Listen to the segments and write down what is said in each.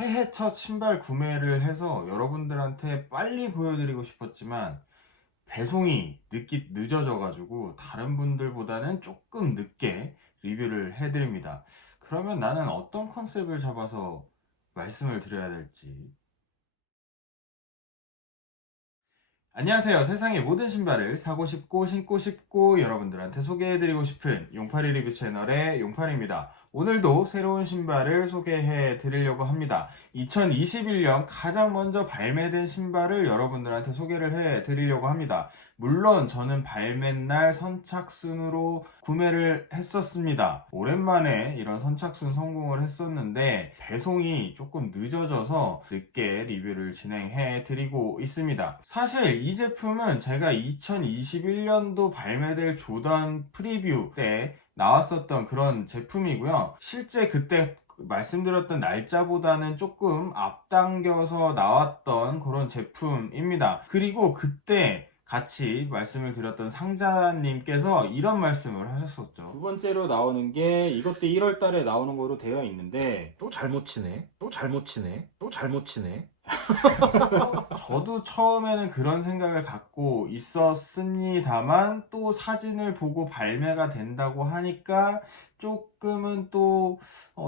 새해 첫 신발 구매를 해서 여러분들한테 빨리 보여드리고 싶었지만 배송이 늦어져가지고 다른 분들보다는 조금 늦게 리뷰를 해드립니다. 그러면 나는 어떤 컨셉을 잡아서 말씀을 드려야 될지. 안녕하세요. 세상의 모든 신발을 사고 싶고 신고 싶고 여러분들한테 소개해드리고 싶은 용팔이 리뷰 채널의 용팔입니다. 오늘도 새로운 신발을 소개해 드리려고 합니다. 2021년 가장 먼저 발매된 신발을 여러분들한테 소개를 해 드리려고 합니다. 물론 저는 발매날 선착순으로 구매를 했었습니다. 오랜만에 이런 선착순 성공을 했었는데 배송이 조금 늦어져서 늦게 리뷰를 진행해 드리고 있습니다. 사실 이 제품은 제가 2021년도 발매될 조던 프리뷰 때 나왔었던 그런 제품이고요. 실제 그때 말씀드렸던 날짜보다는 조금 앞당겨서 나왔던 그런 제품입니다. 그리고 그때 같이 말씀을 드렸던 상자님께서 이런 말씀을 하셨었죠. 두 번째로 나오는 게 이것도 1월 달에 나오는 거로 되어 있는데 또 잘못 치네. 또 잘못 치네. 또 잘못 치네. 저도 처음에는 그런 생각을 갖고 있었습니다만 또 사진을 보고 발매가 된다고 하니까 조금은 또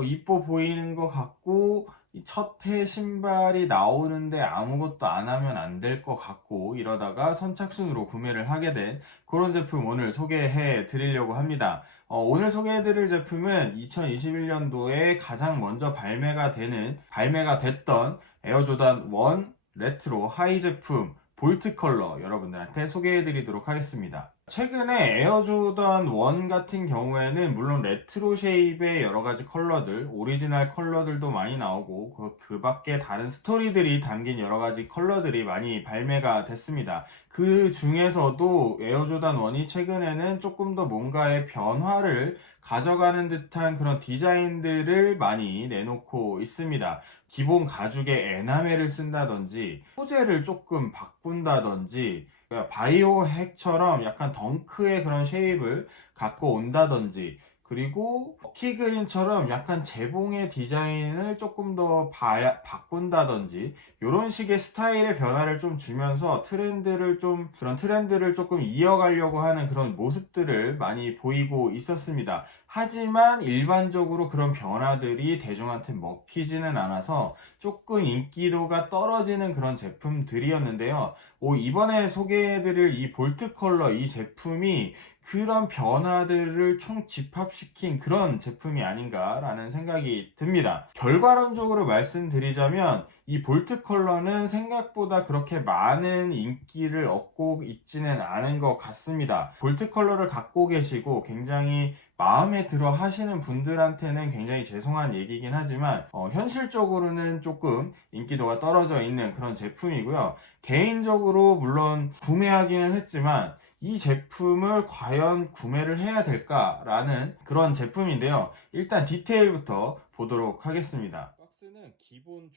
이뻐 보이는 것 같고 첫 해 신발이 나오는데 아무것도 안 하면 안 될 것 같고 이러다가 선착순으로 구매를 하게 된 그런 제품 오늘 소개해 드리려고 합니다. 오늘 소개해 드릴 제품은 2021년도에 가장 먼저 발매가 됐던 에어조단 1 레트로 하이 제품 볼트 컬러 여러분들한테 소개해 드리도록 하겠습니다. 최근에 에어조던 1 같은 경우에는 물론 레트로 쉐입의 여러가지 컬러들, 오리지널 컬러들도 많이 나오고 그 밖에 다른 스토리들이 담긴 여러가지 컬러들이 많이 발매가 됐습니다. 그 중에서도 에어조단 1이 최근에는 조금 더 뭔가의 변화를 가져가는 듯한 그런 디자인들을 많이 내놓고 있습니다. 기본 가죽에 에나멜을 쓴다든지 소재를 조금 바꾼다든지 바이오 핵처럼 약간 덩크의 그런 쉐입을 갖고 온다든지 그리고 키그린처럼 약간 재봉의 디자인을 조금 더 바꾼다든지 이런 식의 스타일의 변화를 좀 주면서 그런 트렌드를 조금 이어가려고 하는 그런 모습들을 많이 보이고 있었습니다. 하지만 일반적으로 그런 변화들이 대중한테 먹히지는 않아서 조금 인기도가 떨어지는 그런 제품들이었는데요. 이번에 소개해드릴 이 볼트 컬러 이 제품이 그런 변화들을 총 집합시킨 그런 제품이 아닌가라는 생각이 듭니다. 결과론적으로 말씀드리자면 이 볼트 컬러는 생각보다 그렇게 많은 인기를 얻고 있지는 않은 것 같습니다. 볼트 컬러를 갖고 계시고 굉장히 마음에 들어 하시는 분들한테는 굉장히 죄송한 얘기긴 하지만 현실적으로는 조금 인기도가 떨어져 있는 그런 제품이고요. 개인적으로 물론 구매하기는 했지만 이 제품을 과연 구매를 해야 될까라는 그런 제품인데요. 일단 디테일부터 보도록 하겠습니다. 박스는 기본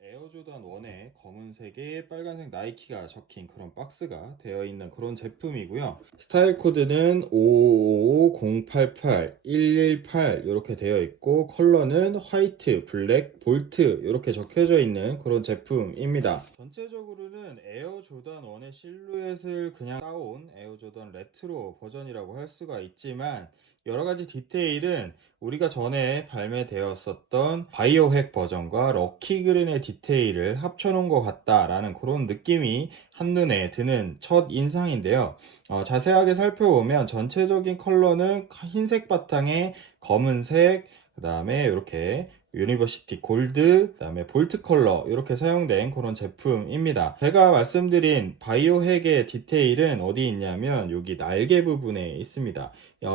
에어조단 1에 검은색에 빨간색 나이키가 적힌 그런 박스가 되어 있는 그런 제품이고요. 스타일 코드는 555088 이렇게 되어 있고 컬러는 화이트, 블랙, 볼트 이렇게 적혀져 있는 그런 제품입니다. 전체적으로는 에어조단 1의 실루엣을 그냥 따온 에어조단 레트로 버전이라고 할 수가 있지만 여러가지 디테일은 우리가 전에 발매되었었던 바이오핵 버전과 럭키그린의 디테일을 합쳐놓은 것 같다라는 그런 느낌이 한눈에 드는 첫 인상인데요. 자세하게 살펴보면 전체적인 컬러는 흰색 바탕에 검은색, 그 다음에 이렇게 유니버시티 골드, 그 다음에 볼트 컬러 이렇게 사용된 그런 제품입니다. 제가 말씀드린 바이오핵의 디테일은 어디 있냐면 여기 날개 부분에 있습니다.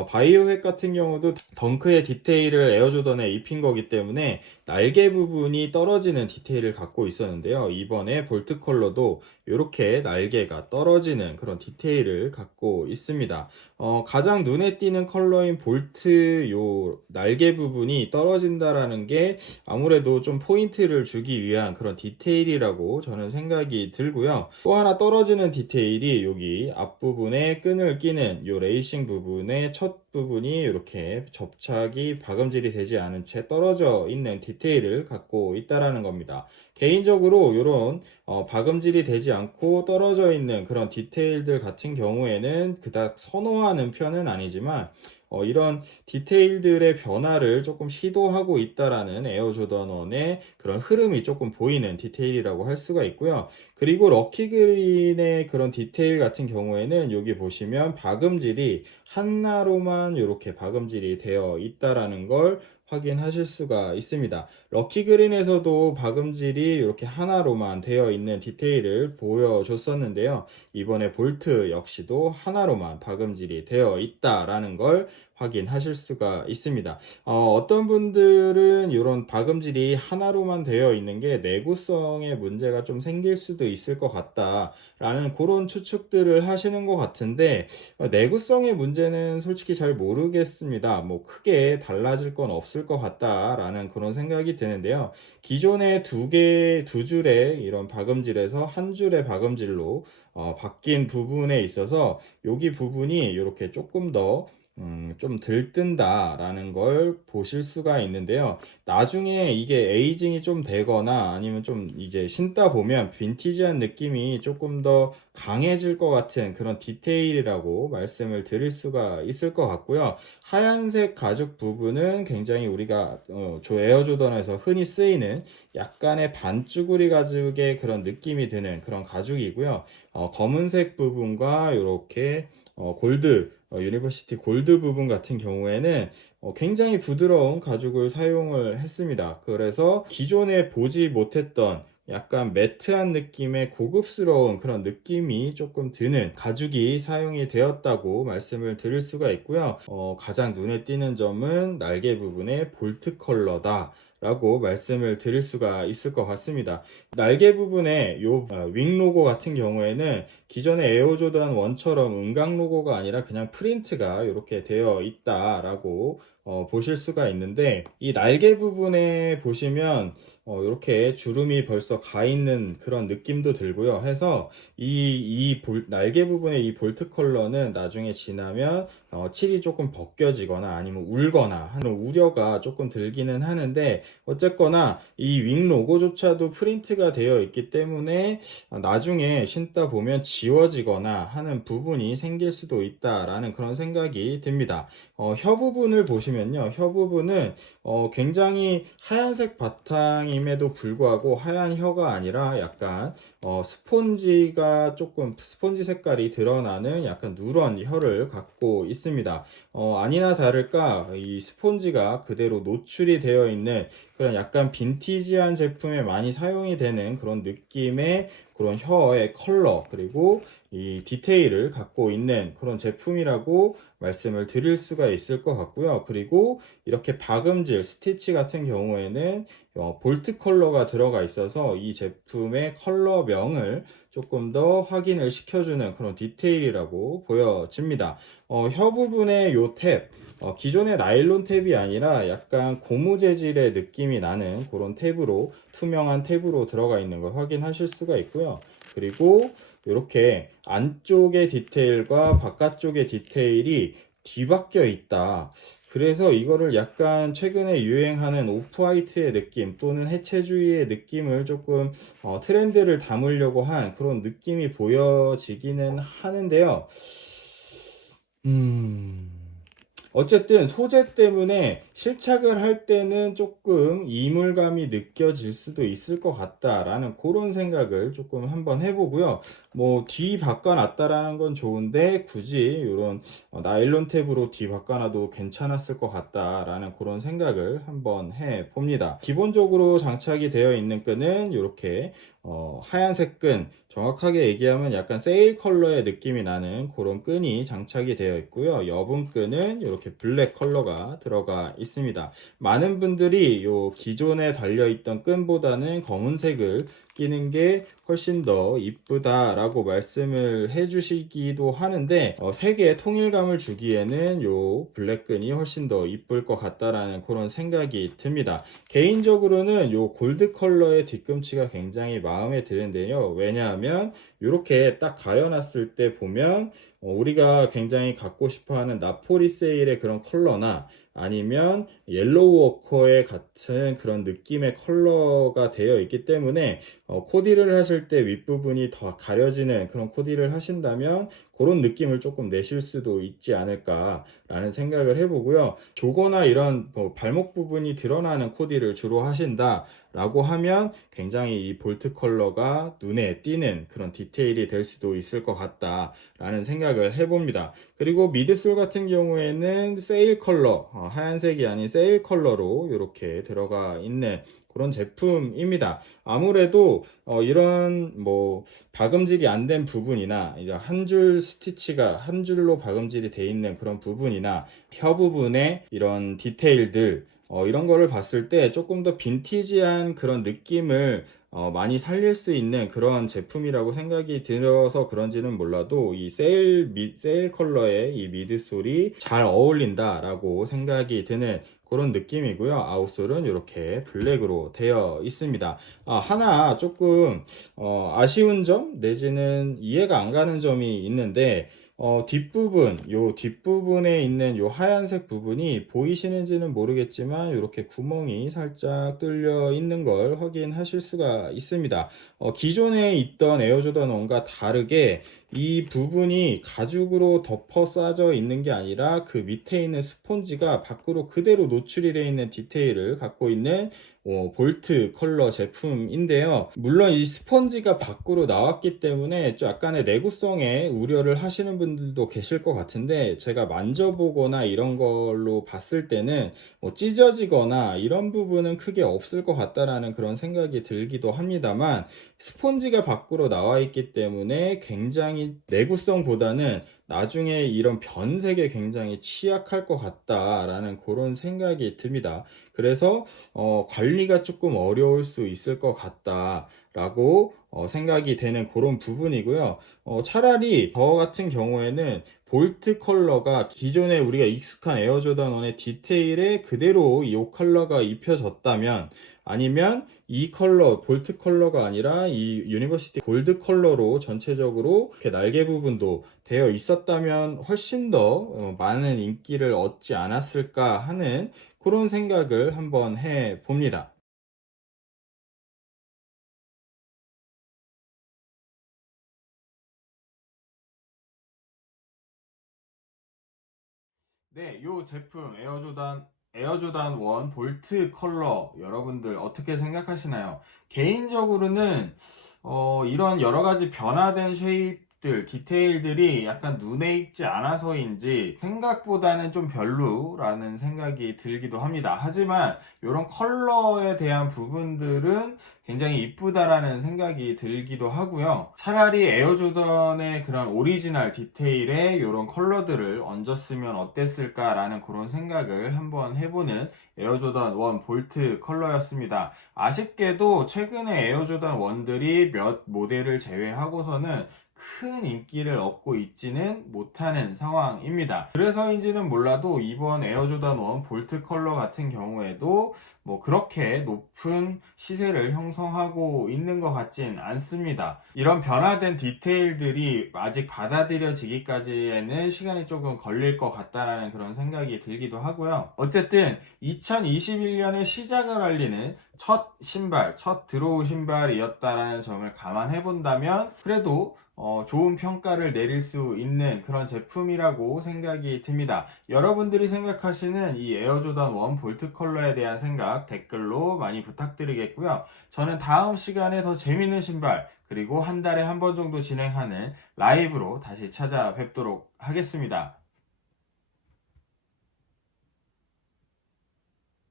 바이오핵 같은 경우도 덩크의 디테일을 에어조던에 입힌 거기 때문에 날개 부분이 떨어지는 디테일을 갖고 있었는데요. 이번에 볼트 컬러도 이렇게 날개가 떨어지는 그런 디테일을 갖고 있습니다. 가장 눈에 띄는 컬러인 볼트 요 날개 부분이 떨어진다라는 게 게 아무래도 좀 포인트를 주기 위한 그런 디테일이라고 저는 생각이 들고요. 또 하나 떨어지는 디테일이 여기 앞부분에 끈을 끼는 요 레이싱 부분의 첫 부분이 이렇게 접착이 박음질이 되지 않은 채 떨어져 있는 디테일을 갖고 있다라는 겁니다. 개인적으로 이런 박음질이 되지 않고 떨어져 있는 그런 디테일들 같은 경우에는 그닥 선호하는 편은 아니지만 이런 디테일들의 변화를 조금 시도하고 있다라는 에어조던 1의 그런 흐름이 조금 보이는 디테일이라고 할 수가 있고요. 그리고 럭키그린의 그런 디테일 같은 경우에는 여기 보시면 박음질이 하나로만 이렇게 박음질이 되어 있다라는 걸 확인하실 수가 있습니다. 럭키그린에서도 박음질이 이렇게 하나로만 되어 있는 디테일을 보여줬었는데요. 이번에 볼트 역시도 하나로만 박음질이 되어 있다라는 걸 확인하실 수가 있습니다. 어떤 분들은 이런 박음질이 하나로만 되어 있는 게 내구성에 문제가 좀 생길 수도 있을 것 같다라는 그런 추측들을 하시는 것 같은데 내구성의 문제는 솔직히 잘 모르겠습니다. 뭐 크게 달라질 건 없을 것 같다라는 그런 생각이 드는데요. 기존의 두 줄의 이런 박음질에서 한 줄의 박음질로 바뀐 부분에 있어서 여기 부분이 이렇게 조금 더 좀 들뜬다라는 걸 보실 수가 있는데요. 나중에 이게 에이징이 좀 되거나 아니면 좀 이제 신다 보면 빈티지한 느낌이 조금 더 강해질 것 같은 그런 디테일이라고 말씀을 드릴 수가 있을 것 같고요. 하얀색 가죽 부분은 굉장히 우리가 에어조던에서 흔히 쓰이는 약간의 반쭈구리 가죽의 그런 느낌이 드는 그런 가죽이고요. 검은색 부분과 이렇게 골드 유니버시티 골드 부분 같은 경우에는 굉장히 부드러운 가죽을 사용을 했습니다. 그래서 기존에 보지 못했던 약간 매트한 느낌의 고급스러운 그런 느낌이 조금 드는 가죽이 사용이 되었다고 말씀을 드릴 수가 있고요. 가장 눈에 띄는 점은 날개 부분의 볼트 컬러다 라고 말씀을 드릴 수가 있을 것 같습니다. 날개 부분에 요 윙 로고 같은 경우에는 기존의 에어조던 1처럼 은각 로고가 아니라 그냥 프린트가 이렇게 되어 있다라고 보실 수가 있는데 이 날개 부분에 보시면 이렇게 주름이 벌써 가 있는 그런 느낌도 들고요. 해서 날개 부분의 이 볼트 컬러는 나중에 지나면 칠이 조금 벗겨지거나 아니면 울거나 하는 우려가 조금 들기는 하는데 어쨌거나 이 윙 로고조차도 프린트가 되어 있기 때문에 나중에 신다 보면 지워지거나 하는 부분이 생길 수도 있다라는 그런 생각이 듭니다. 혀 부분을 보시면요. 혀 부분은 굉장히 하얀색 바탕임에도 불구하고 하얀 혀가 아니라 약간 스폰지가 조금 스폰지 색깔이 드러나는 약간 누런 혀를 갖고 있습니다. 아니나 다를까 이 스폰지가 그대로 노출이 되어 있는 그런 약간 빈티지한 제품에 많이 사용이 되는 그런 느낌의 그런 혀의 컬러 그리고 이 디테일을 갖고 있는 그런 제품이라고 말씀을 드릴 수가 있을 것 같고요. 그리고 이렇게 박음질, 스티치 같은 경우에는 볼트 컬러가 들어가 있어서 이 제품의 컬러명을 조금 더 확인을 시켜주는 그런 디테일이라고 보여집니다. 혀 부분의 요 탭, 기존의 나일론 탭이 아니라 약간 고무 재질의 느낌이 나는 그런 탭으로 투명한 탭으로 들어가 있는 걸 확인하실 수가 있고요. 그리고 이렇게 안쪽의 디테일과 바깥쪽의 디테일이 뒤바뀌어 있다. 그래서 이거를 약간 최근에 유행하는 오프화이트의 느낌 또는 해체주의의 느낌을 조금 트렌드를 담으려고 한 그런 느낌이 보여지기는 하는데요. 어쨌든 소재 때문에 실착을 할 때는 조금 이물감이 느껴질 수도 있을 것 같다라는 그런 생각을 조금 한번 해보고요. 뭐 뒤 바꿔놨다라는 건 좋은데 굳이 이런 나일론 탭으로 뒤 바꿔놔도 괜찮았을 것 같다라는 그런 생각을 한번 해봅니다. 기본적으로 장착이 되어 있는 끈은 이렇게 하얀색 끈, 정확하게 얘기하면 약간 세일 컬러의 느낌이 나는 그런 끈이 장착이 되어 있고요. 여분 끈은 이렇게 블랙 컬러가 들어가 있습니다. 많은 분들이 요 기존에 달려있던 끈보다는 검은색을 끼는 게 훨씬 더 이쁘다라고 말씀을 해주시기도 하는데 색의 통일감을 주기에는 요 블랙끈이 훨씬 더 이쁠 것 같다라는 그런 생각이 듭니다. 개인적으로는 요 골드 컬러의 뒤꿈치가 굉장히 마음에 드는데요. 왜냐하면 이렇게 딱 가려놨을 때 보면 우리가 굉장히 갖고 싶어하는 나폴리 세일의 그런 컬러나 아니면 옐로우 워커의 같은 그런 느낌의 컬러가 되어 있기 때문에 코디를 하실 때 윗부분이 더 가려지는 그런 코디를 하신다면 그런 느낌을 조금 내실 수도 있지 않을까 라는 생각을 해보고요. 조거나 이런 발목 부분이 드러나는 코디를 주로 하신다 라고 하면 굉장히 이 볼트 컬러가 눈에 띄는 그런 디테일이 될 수도 있을 것 같다 라는 생각을 해봅니다. 그리고 미드솔 같은 경우에는 세일 컬러, 하얀색이 아닌 세일 컬러로 이렇게 들어가 있는 그런 제품입니다. 아무래도 이런 박음질이 안 된 부분이나 한 줄 스티치가 한 줄로 박음질이 돼 있는 그런 부분이나 혀 부분에 이런 디테일들 이런 거를 봤을 때 조금 더 빈티지한 그런 느낌을 많이 살릴 수 있는 그런 제품이라고 생각이 들어서 그런지는 몰라도 이 세일 컬러의 이 미드솔이 잘 어울린다라고 생각이 드는 그런 느낌이고요. 아웃솔은 이렇게 블랙으로 되어 있습니다. 하나 조금 아쉬운 점 내지는 이해가 안 가는 점이 있는데 요 뒷부분에 있는 요 하얀색 부분이 보이시는지는 모르겠지만 이렇게 구멍이 살짝 뚫려 있는 걸 확인하실 수가 있습니다. 기존에 있던 에어조던 1과 다르게 이 부분이 가죽으로 덮어 싸져 있는 게 아니라 그 밑에 있는 스폰지가 밖으로 그대로 노출이 되어 있는 디테일을 갖고 있는 볼트 컬러 제품인데요. 물론 이 스펀지가 밖으로 나왔기 때문에 좀 약간의 내구성에 우려를 하시는 분들도 계실 것 같은데 제가 만져보거나 이런 걸로 봤을 때는 찢어지거나 이런 부분은 크게 없을 것 같다라는 그런 생각이 들기도 합니다만 스펀지가 밖으로 나와 있기 때문에 굉장히 내구성보다는 나중에 이런 변색에 굉장히 취약할 것 같다라는 그런 생각이 듭니다. 그래서 관리가 조금 어려울 수 있을 것 같다라고 생각이 되는 그런 부분이고요. 차라리 저 같은 경우에는 볼트 컬러가 기존에 우리가 익숙한 에어조던 1의 디테일에 그대로 이 컬러가 입혀졌다면 아니면 이 컬러, 볼트 컬러가 아니라 이 유니버시티 골드 컬러로 전체적으로 이렇게 날개 부분도 되어 있었다면 훨씬 더 많은 인기를 얻지 않았을까 하는 그런 생각을 한번 해 봅니다. 네, 요 제품 에어조단 1 볼트 컬러 여러분들 어떻게 생각하시나요? 개인적으로는 이런 여러 가지 변화된 쉐입들, 디테일들이 약간 눈에 익지 않아서인지 생각보다는 좀 별로라는 생각이 들기도 합니다. 하지만 이런 컬러에 대한 부분들은 굉장히 이쁘다라는 생각이 들기도 하고요. 차라리 에어조던의 그런 오리지널 디테일에 이런 컬러들을 얹었으면 어땠을까라는 그런 생각을 한번 해보는 에어조던 1 볼트 컬러였습니다. 아쉽게도 최근에 에어조던 1들이 몇 모델을 제외하고서는 큰 인기를 얻고 있지는 못하는 상황입니다. 그래서인지는 몰라도 이번 에어조던 1 볼트 컬러 같은 경우에도 그렇게 높은 시세를 형성하고 있는 것 같진 않습니다. 이런 변화된 디테일들이 아직 받아들여지기까지에는 시간이 조금 걸릴 것 같다라는 그런 생각이 들기도 하고요. 어쨌든 2021년에 시작을 알리는 첫 신발, 첫 드로우 신발이었다라는 점을 감안해 본다면 그래도 좋은 평가를 내릴 수 있는 그런 제품이라고 생각이 듭니다. 여러분들이 생각하시는 이 에어조던 1 볼트 컬러에 대한 생각 댓글로 많이 부탁드리겠고요. 저는 다음 시간에 더 재밌는 신발 그리고 한 달에 한 번 정도 진행하는 라이브로 다시 찾아뵙도록 하겠습니다.